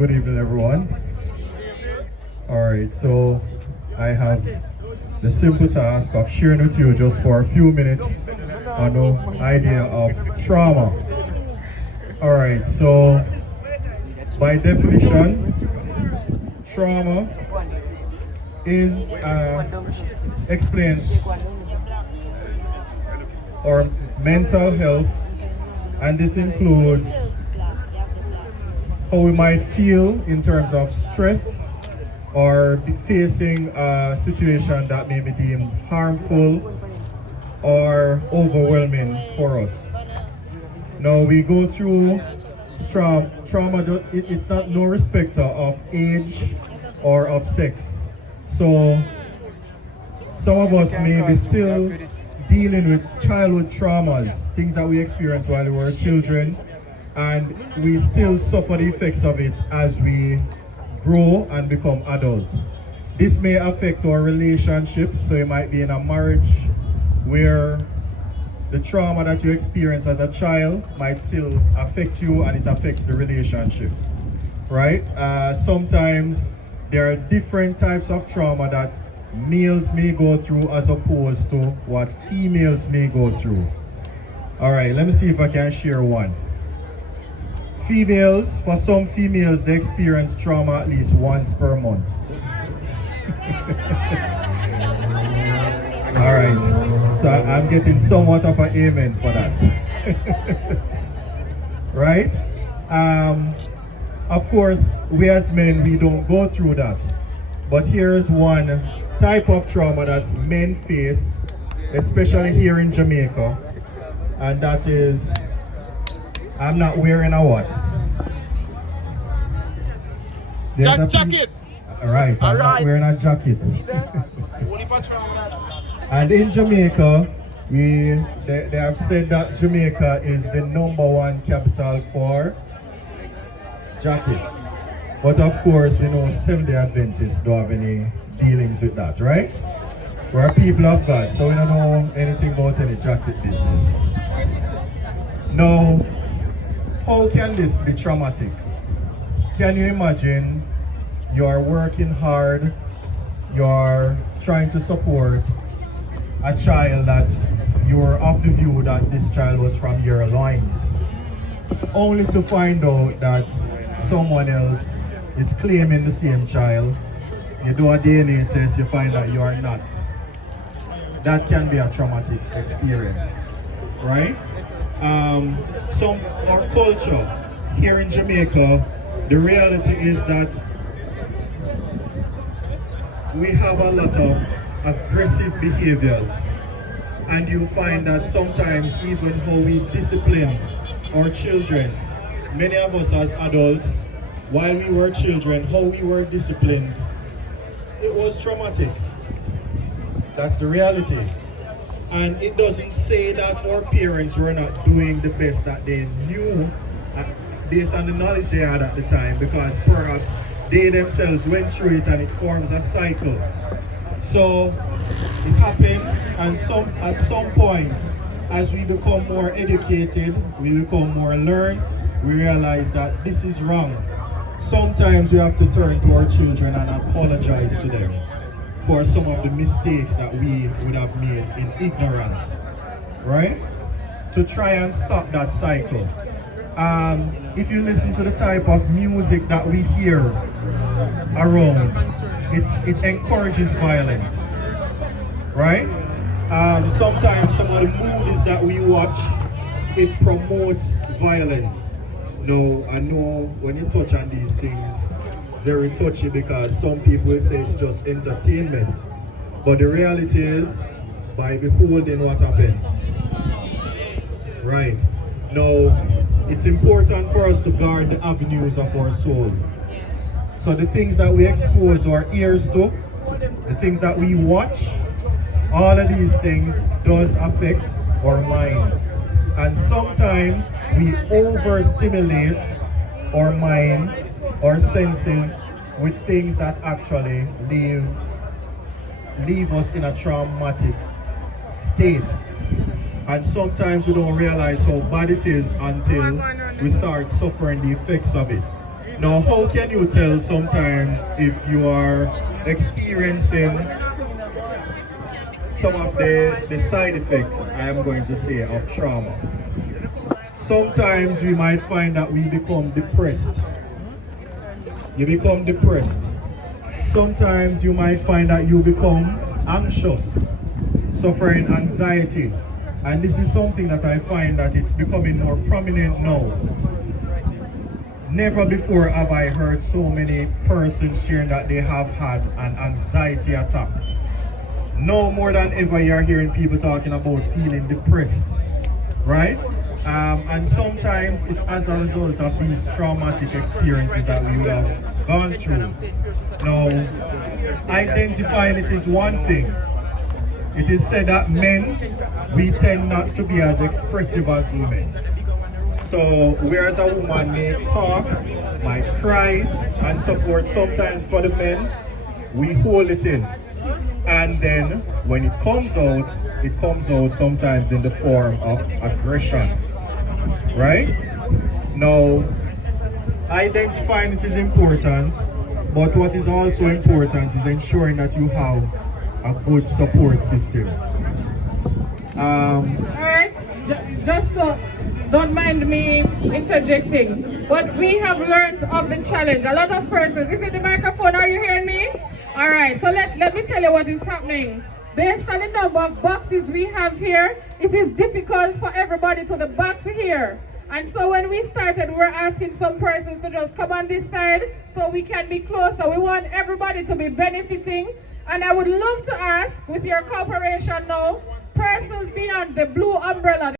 good evening, everyone. All right, so I have the simple task of sharing with you just for a few minutes on the idea of trauma. All right, so by definition, trauma is explains our mental health, and this includes how we might feel in terms of stress or facing a situation that may be deemed harmful or overwhelming for us. Now we go through trauma, it's not no respecter of age or of sex. So some of us may be still dealing with childhood traumas, things that we experienced while we were children, and we still suffer the effects of it as we grow and become adults. This may affect our relationships, so you might be in a marriage where the trauma that you experience as a child might still affect you and it affects the relationship, right? Sometimes there are different types of trauma that males may go through as opposed to what females may go through. All right, let me see if I can share one. Females, for some females, they experience trauma at least once per month. All right, so I'm getting somewhat of an amen for that. Right? Of course, we as men, we don't go through that. But here's one type of trauma that men face, especially here in Jamaica, and that is, I'm not wearing a what? Jacket! Alright, I'm not wearing a jacket. And in Jamaica, they have said that Jamaica is the #1 capital for jackets. But of course, we know Seventh-day Adventists don't have any dealings with that, right? We're people of God, so we don't know anything about any jacket business. Now, how can this be traumatic? Can you imagine you're working hard, you're trying to support a child that you're of the view that this child was from your loins, only to find out that someone else is claiming the same child. You do a DNA test, you find that you are not. That can be a traumatic experience, right? Our culture here in Jamaica, the reality is that we have a lot of aggressive behaviors, and you find that sometimes even how we discipline our children, many of us as adults, while we were children, how we were disciplined, it was traumatic. That's the reality. And it doesn't say that our parents were not doing the best that they knew based on the knowledge they had at the time, because perhaps they themselves went through it and it forms a cycle. So it happens, and at some point, as we become more educated, we become more learned, we realize that this is wrong. Sometimes we have to turn to our children and apologize to them for some of the mistakes that we would have made in ignorance, right? To try and stop that cycle. If you listen to the type of music that we hear around, it encourages violence, right? Sometimes some of the movies that we watch, it promotes violence. No, I know when you touch on these things, very touchy, because some people will say it's just entertainment. But the reality is, by beholding what happens. Right. Now, it's important for us to guard the avenues of our soul. So the things that we expose our ears to, the things that we watch, all of these things does affect our mind. And sometimes we overstimulate our mind, our senses, with things that actually leave us in a traumatic state. And sometimes we don't realize how bad it is until we start suffering the effects of it. Now, how can you tell sometimes if you are experiencing some of the side effects, I am going to say, of trauma? Sometimes we might find that we become depressed. You become depressed. Sometimes you might find that you become anxious, suffering anxiety. And this is something that I find that it's becoming more prominent now. Never before have I heard so many persons sharing that they have had an anxiety attack. No more than ever you're hearing people talking about feeling depressed, right? And sometimes it's as a result of these traumatic experiences that we would have gone through. Now, identifying it is one thing. It is said that men, we tend not to be as expressive as women. So, whereas a woman may talk, might cry, and so forth, sometimes for the men, we hold it in. And then, when it comes out sometimes in the form of aggression. Right? Now, identifying it is important, but what is also important is ensuring that you have a good support system. Alright, just don't mind me interjecting, but we have learned of the challenge. A lot of persons, is it the microphone? Are you hearing me? Alright, so let me tell you what is happening. Based on the number of boxes we have here, it is difficult for everybody to the back to here. And so when we started, we're asking some persons to just come on this side so we can be closer. We want everybody to be benefiting. And I would love to ask, with your cooperation now, persons beyond the blue umbrella,